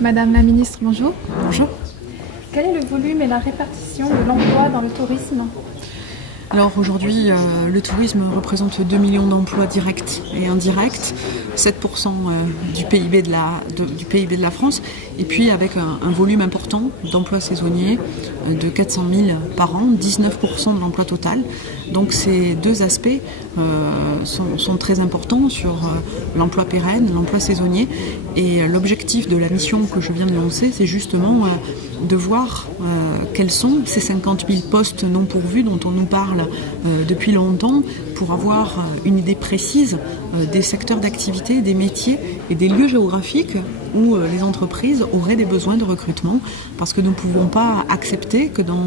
Madame la ministre, bonjour. Bonjour. Quel est le volume et la répartition de l'emploi dans le tourisme ? Alors aujourd'hui, le tourisme représente 2 millions d'emplois directs et indirects, 7% du PIB de la France, et puis avec un volume important d'emplois saisonniers de 400 000 par an, 19% de l'emploi total. Donc ces deux aspects sont très importants sur l'emploi pérenne, l'emploi saisonnier. Et l'objectif de la mission que je viens de lancer, c'est justement de voir quels sont ces 50 000 postes non pourvus dont on nous parle depuis longtemps, pour avoir une idée précise des secteurs d'activité, des métiers et des lieux géographiques où les entreprises auraient des besoins de recrutement, parce que nous ne pouvons pas accepter que dans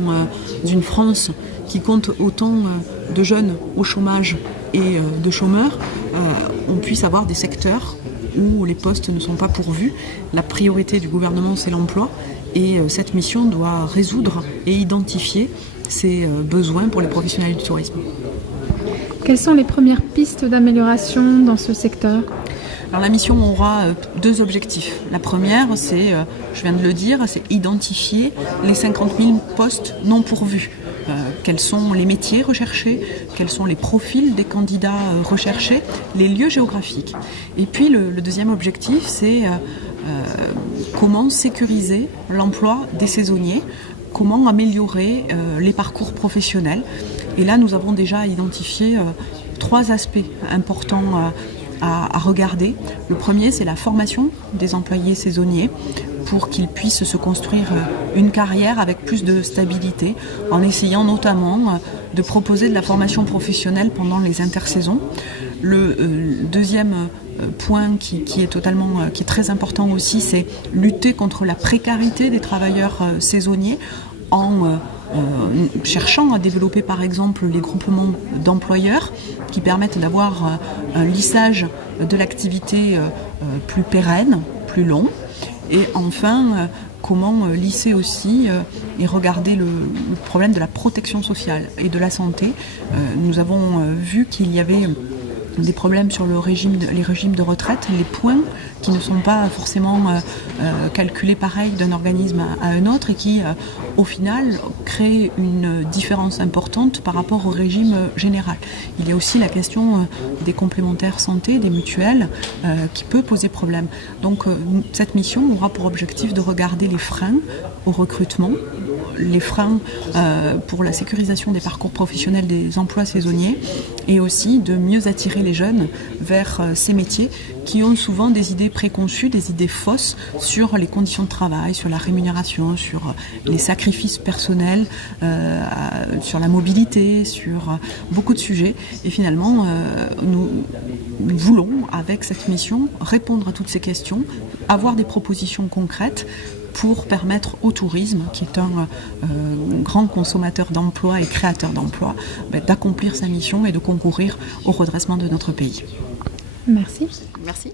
une France qui compte autant de jeunes au chômage et de chômeurs, on puisse avoir des secteurs où les postes ne sont pas pourvus. La priorité du gouvernement, c'est l'emploi, et cette mission doit résoudre et identifier ces besoins pour les professionnels du tourisme. Quelles sont les premières pistes d'amélioration dans ce secteur ? Alors la mission aura deux objectifs. La première, c'est, je viens de le dire, c'est identifier les 50 000 postes non pourvus. Quels sont les métiers recherchés, quels sont les profils des candidats recherchés, les lieux géographiques. Et puis le deuxième objectif, c'est comment sécuriser l'emploi des saisonniers, comment améliorer les parcours professionnels. Et là, nous avons déjà identifié trois aspects importants à regarder. Le premier, c'est la formation des employés saisonniers pour qu'ils puissent se construire une carrière avec plus de stabilité, en essayant notamment de proposer de la formation professionnelle pendant les intersaisons. Le deuxième point qui est très important aussi, c'est lutter contre la précarité des travailleurs saisonniers en cherchant à développer par exemple les groupements d'employeurs qui permettent d'avoir un lissage de l'activité plus pérenne, plus long. Et enfin, comment lisser aussi et regarder le problème de la protection sociale et de la santé. Nous avons vu qu'il y avait des problèmes sur les régimes de retraite, les points qui ne sont pas forcément calculés pareil d'un organisme à un autre et qui, au final, créent une différence importante par rapport au régime général. Il y a aussi la question des complémentaires santé, des mutuelles, qui peut poser problème. Donc cette mission aura pour objectif de regarder les freins au recrutement, les freins pour la sécurisation des parcours professionnels des emplois saisonniers, et aussi de mieux attirer les jeunes vers ces métiers qui ont souvent des idées préconçues, des idées fausses sur les conditions de travail, sur la rémunération, sur les sacrifices personnels, sur la mobilité, sur beaucoup de sujets. Et finalement, nous voulons, avec cette mission, répondre à toutes ces questions, avoir des propositions concrètes pour permettre au tourisme, qui est un grand consommateur d'emplois et créateur d'emplois, d'accomplir sa mission et de concourir au redressement de notre pays. Merci. Merci.